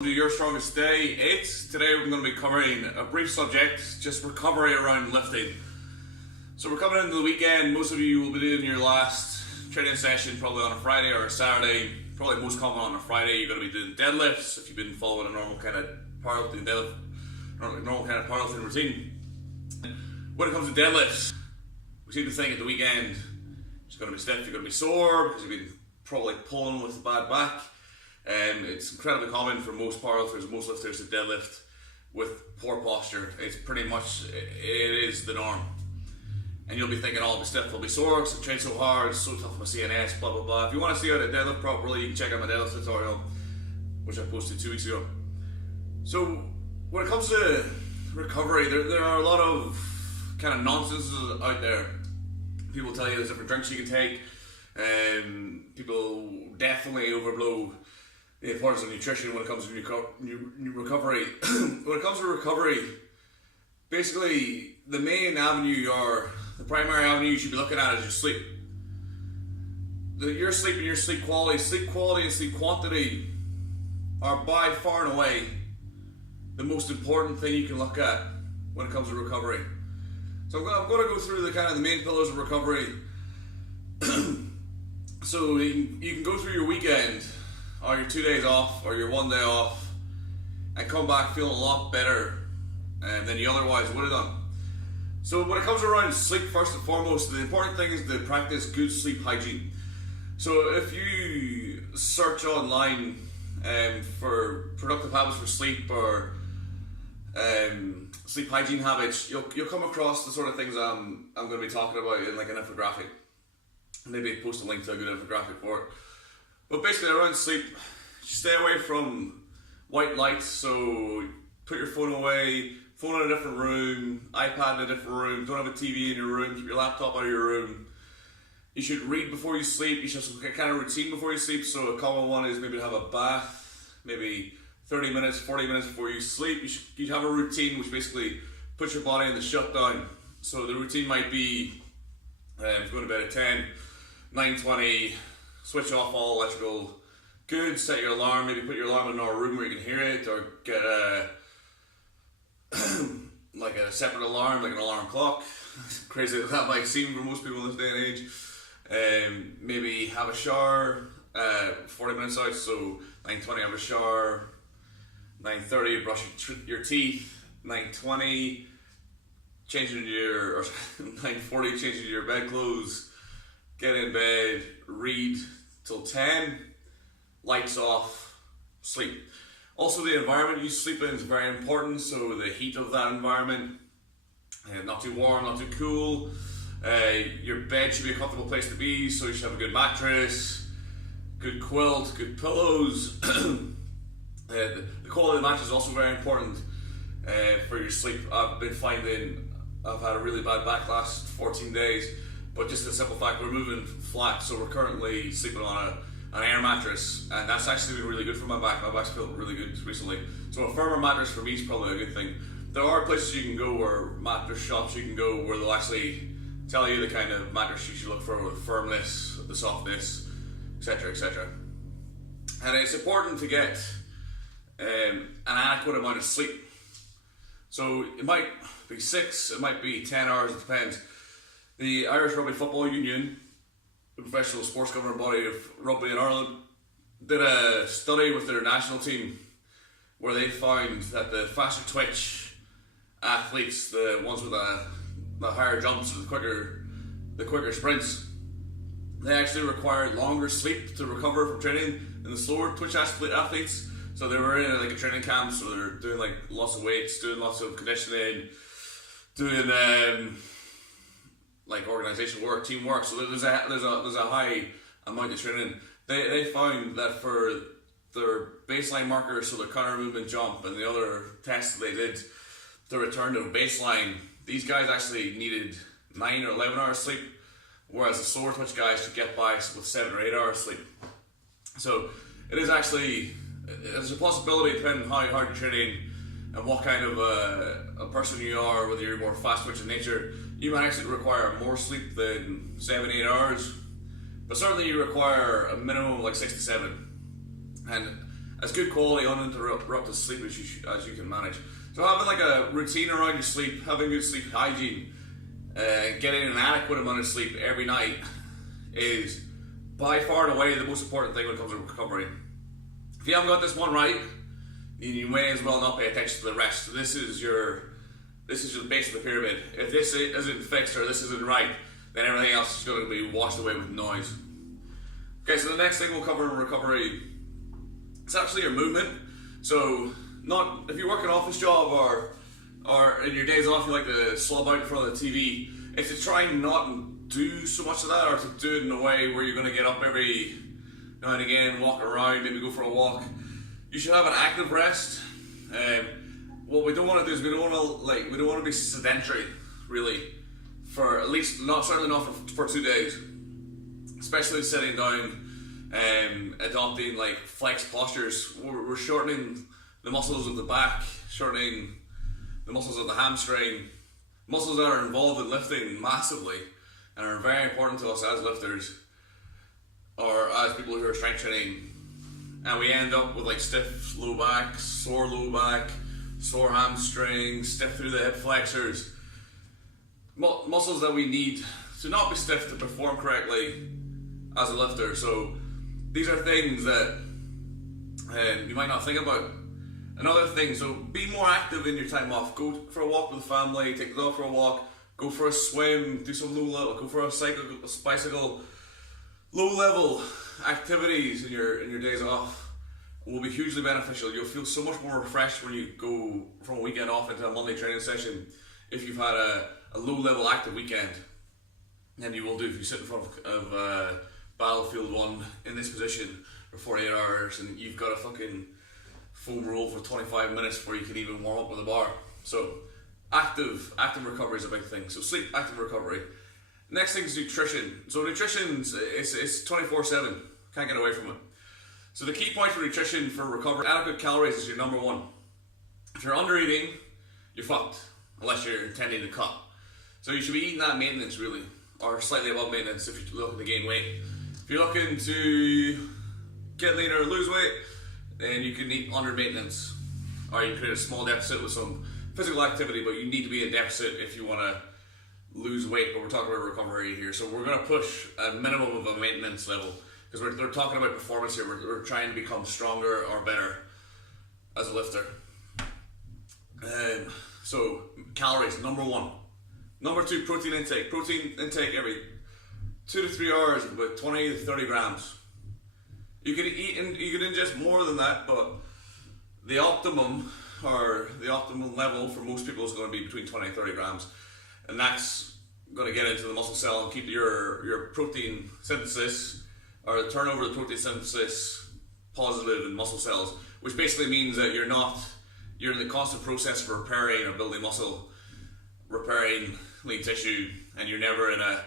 To Your Strongest Day 8. Today we're going to be covering a brief subject, just recovery around lifting. So we're coming into the weekend. Most of you will be doing your last training session probably on a Friday or a Saturday. Probably most common on a Friday. You're going to be doing deadlifts if you've been following a normal kind of powerlifting routine. When it comes to deadlifts, we seem to think at the weekend it's going to be stiff, you're going to be sore because you've been probably pulling with a bad back. It's incredibly common for most powerlifters, most lifters to deadlift with poor posture. It's pretty much, it is the norm. And you'll be thinking, oh, I'll be stiff, I'll be sore, because I train so hard, it's so tough on my CNS, blah, blah, blah. If you want to see how to deadlift properly, you can check out my deadlift tutorial, which I posted 2 weeks ago. So, when it comes to recovery, there are a lot of kind of nonsense out there. People tell you there's different drinks you can take, and people definitely overblow the importance of nutrition when it comes to recovery. When it comes to recovery, basically the main avenue, or the primary avenue you should be looking at is your sleep. Your sleep and your sleep quality and sleep quantity are by far and away the most important thing you can look at when it comes to recovery. So I'm going to go through the main pillars of recovery. So you can go through your weekend, or your 2 days off, or your 1 day off, and come back feeling a lot better than you otherwise would have done. So when it comes around sleep, first and foremost, the important thing is to practice good sleep hygiene. So if you search online for productive habits for sleep, or sleep hygiene habits, you'll come across the sort of things I'm going to be talking about in like an infographic. Maybe post a link to a good infographic for it. But basically around sleep, stay away from white lights. So put your phone away, phone in a different room, iPad in a different room, don't have a TV in your room, keep your laptop out of your room. You should read before you sleep. You should have some kind of routine before you sleep. So a common one is maybe to have a bath, maybe 30 minutes, 40 minutes before you sleep. You have a routine which basically puts your body in the shutdown. So the routine might be going to bed at 10, 9:20, switch off all electrical goods, set your alarm, maybe put your alarm in another room where you can hear it, or get like a separate alarm, like an alarm clock. Crazy that might seem for most people in this day and age. Maybe have a shower 40 minutes out, so 9:20 have a shower, 9:30 brush your teeth, 9:20 changing your, or 9:40 changing your bedclothes, get in bed, read till 10, lights off, sleep. Also, the environment you sleep in is very important, so the heat of that environment, not too warm, not too cool. Your bed should be a comfortable place to be, so you should have a good mattress, good quilt, good pillows. The quality of the mattress is also very important for your sleep. I've been finding I've had a really bad back last 14 days, but just the simple fact we're moving flat, so we're currently sleeping on an air mattress, and that's actually been really good for my back. My back's felt really good recently. So a firmer mattress for me is probably a good thing. There are places you can go, or mattress shops you can go, where they'll actually tell you the kind of mattress you should look for, with the firmness, the softness, etc., etc. And it's important to get an adequate amount of sleep. So it might be 6, it might be 10 hours, it depends. The Irish Rugby Football Union, the professional sports governing body of rugby in Ireland, did a study with their national team where they found that the faster twitch athletes, the ones with the higher jumps, or the quicker sprints, they actually required longer sleep to recover from training than the slower twitch athletes. So they were in like a training camp, so they're doing like lots of weights, doing lots of conditioning, doing like organization work, teamwork. So there's a high amount of training. They found that for their baseline markers, so their counter movement, jump, and the other tests they did to return to a baseline, these guys actually needed 9 or 11 hours sleep, whereas the slower twitch guys could get by with 7 or 8 hours sleep. So it is actually, there's a possibility, depending on how hard you're training and what kind of a person you are, whether you're more fast twitch in nature, you might actually require more sleep than 7-8 hours, but certainly you require a minimum of like 6 to 7. And as good quality uninterrupted sleep as you can manage. So having like a routine around your sleep, having good sleep hygiene, getting an adequate amount of sleep every night is by far and away the most important thing when it comes to recovery. If you haven't got this one right, then you may as well not pay attention to the rest. This is your base of the pyramid. If this isn't fixed or this isn't right, then everything else is going to be washed away with noise. Okay, so the next thing we'll cover in recovery is actually your movement. So not if you work an office job or in your days off you like to slob out in front of the TV, it's to try and not do so much of that, or to do it in a way where you're going to get up every now and again, walk around, maybe go for a walk. You should have an active rest. What we don't want to do is we don't want to be sedentary, really, for at least certainly not for 2 days. Especially sitting down, adopting like flex postures. We're shortening the muscles of the back, shortening the muscles of the hamstring, muscles that are involved in lifting massively and are very important to us as lifters or as people who are strength training. And we end up with like stiff low back, sore hamstrings, stiff through the hip flexors. Muscles that we need to not be stiff to perform correctly as a lifter. So these are things that you might not think about. Another thing, so be more active in your time off. Go for a walk with the family, take the dog for a walk, go for a swim, do some go for a bicycle. Low level activities in your days off will be hugely beneficial. You'll feel so much more refreshed when you go from a weekend off into a Monday training session if you've had a low level active weekend than you will do if you sit in front of Battlefield 1 in this position for 48 hours and you've got a fucking foam roll for 25 minutes before you can even warm up with a bar. So active recovery is a big thing. So sleep, active recovery. Next thing is nutrition. So nutrition is 24/7. Can't get away from it. So the key point for nutrition for recovery, adequate calories is your number one. If you're under eating, you're fucked, unless you're intending to cut. So you should be eating that maintenance really, or slightly above maintenance if you're looking to gain weight. If you're looking to get leaner or lose weight, then you can eat under maintenance, or you can create a small deficit with some physical activity, but you need to be in deficit if you want to lose weight. But we're talking about recovery here, so we're going to push a minimum of a maintenance level because we're talking about performance here. We're trying to become stronger or better as a lifter. So calories, number one. Number two, protein intake. Protein intake every 2 to 3 hours of about 20 to 30 grams. You can eat and you can ingest more than that, but the optimum level for most people is going to be between 20 and 30 grams, and that's going to get into the muscle cell and keep your protein synthesis or the turnover of the protein synthesis positive in muscle cells, which basically means that you're in the constant process of repairing or building muscle, repairing lean tissue, and you're never in a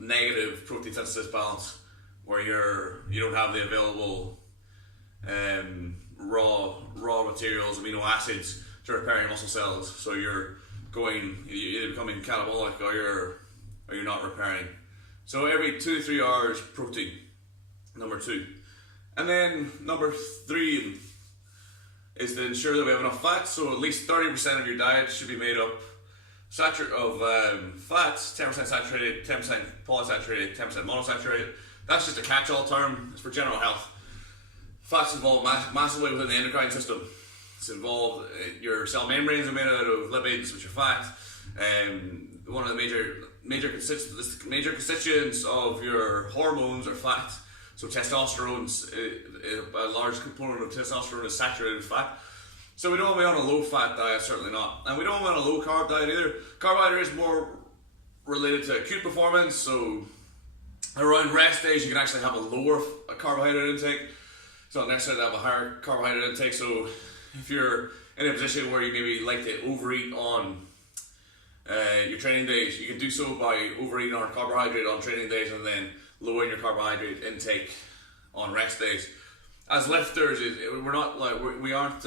negative protein synthesis balance where you don't have the available raw materials, amino acids to repair your muscle cells. So you're either becoming catabolic or you're not repairing. So every 2 to 3 hours, protein, number two. And then number three is to ensure that we have enough fat. So at least 30% of your diet should be made up of fats, 10% saturated, 10% polysaturated, 10% monosaturated. That's just a catch-all term. It's for general health. Fats involved massively within the endocrine system. It's involved, your cell membranes are made out of lipids, which are fat. One of the major constituents of your hormones are fat. So testosterone's a large component of testosterone is saturated fat. So we don't want to be on a low-fat diet, certainly not. And we don't want a low-carb diet either. Carbohydrate is more related to acute performance. So around rest days, you can actually have a lower carbohydrate intake. It's not necessary to have a higher carbohydrate intake. So if you're in a position where you maybe like to overeat on your training days, you can do so by overeating on carbohydrate on training days and then lowering your carbohydrate intake on rest days. As lifters, we aren't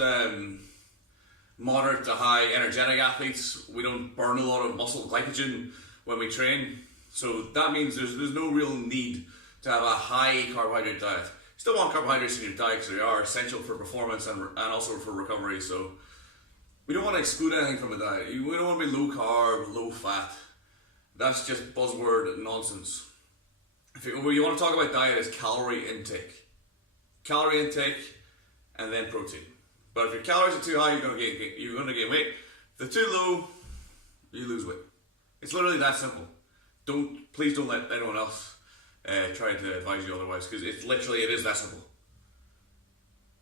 moderate to high energetic athletes. We don't burn a lot of muscle glycogen when we train. So that means there's no real need to have a high carbohydrate diet. still want carbohydrates in your diet because they are essential for performance and also for recovery. So we don't want to exclude anything from a diet. We don't want to be low carb, low fat. That's just buzzword nonsense. What you want to talk about diet is calorie intake. Calorie intake and then protein. But if your calories are too high, you're going to gain weight. If they're too low, you lose weight. It's literally that simple. Please don't let anyone else try to advise you otherwise, because it is that simple.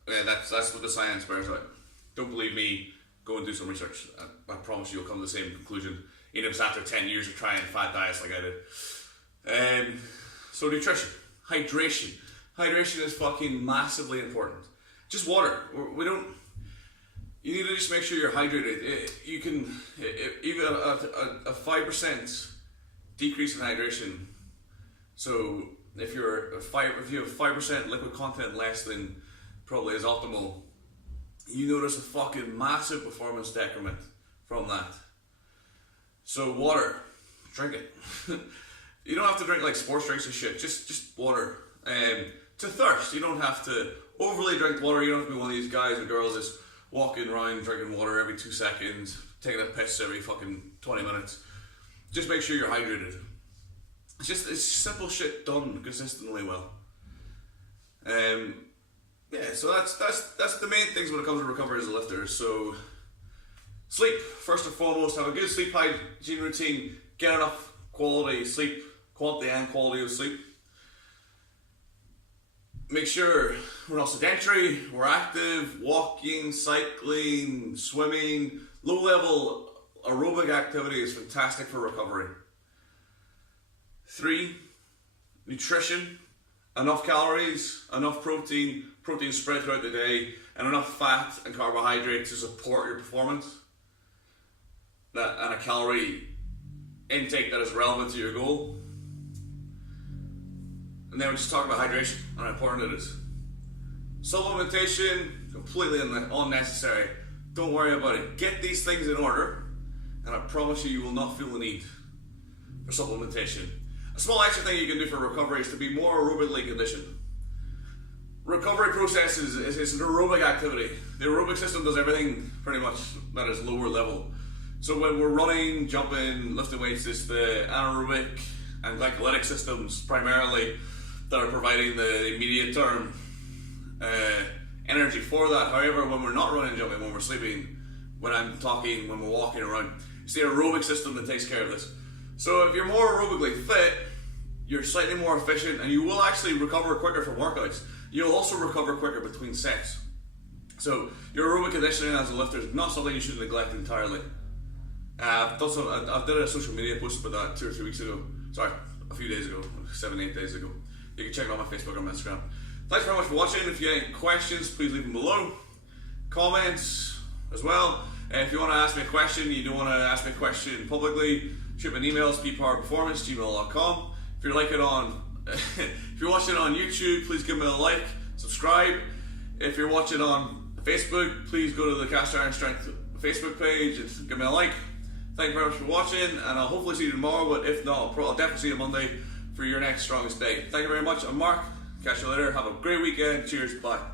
Yeah, that's what the science bears out. Don't believe me, go and do some research. I promise you'll come to the same conclusion, even if it's after 10 years of trying fat diets like I did. So nutrition, hydration. Hydration is fucking massively important. Just water. You need to just make sure you're hydrated. You can, even a 5% decrease in hydration. So if you have 5% liquid content less than probably is optimal, you notice a fucking massive performance decrement from that. So water, drink it. You don't have to drink like sports drinks and shit. Just water. To thirst, you don't have to overly drink water. You don't have to be one of these guys or girls that's walking around drinking water every 2 seconds, taking a piss every fucking 20 minutes. Just make sure you're hydrated. It's simple shit done consistently well. So that's the main things when it comes to recovery as a lifter. So sleep, first and foremost, have a good sleep hygiene routine, get enough quality sleep, quantity and quality of sleep. Make sure we're not sedentary, we're active, walking, cycling, swimming. Low level aerobic activity is fantastic for recovery. 3, nutrition, enough calories, enough protein spread throughout the day, and enough fat and carbohydrate to support your performance. And a calorie intake that is relevant to your goal. And then we just talk about hydration and how important it is. Supplementation, completely unnecessary. Don't worry about it. Get these things in order, and I promise you will not feel the need for supplementation. A small extra thing you can do for recovery is to be more aerobically conditioned. Recovery process is an aerobic activity. The aerobic system does everything pretty much that is lower level. So when we're running, jumping, lifting weights, it's the anaerobic and glycolytic systems primarily that are providing the immediate term energy for that. However, when we're not running, jumping, when we're sleeping, when we're walking around, it's the aerobic system that takes care of this. So if you're more aerobically fit, you're slightly more efficient, and you will actually recover quicker from workouts. You'll also recover quicker between sets. So your aerobic conditioning as a lifter is not something you should neglect entirely. I've done a social media post about that 2 or 3 weeks ago. Sorry, a few days ago, 7-8 days ago. You can check it out on my Facebook or my Instagram. Thanks very much for watching. If you have any questions, please leave them below. Comments as well. If you want to ask me a question, you don't want to ask me a question publicly, shoot me an email, speedpowerperformance@gmail.com. If you're if you're watching on YouTube, please give me a like, subscribe. If you're watching on Facebook, please go to the Cast Iron Strength Facebook page and give me a like. Thank you very much for watching, and I'll hopefully see you tomorrow, but if not, I'll definitely see you Monday for your next strongest day. Thank you very much. I'm Mark. Catch you later. Have a great weekend. Cheers. Bye.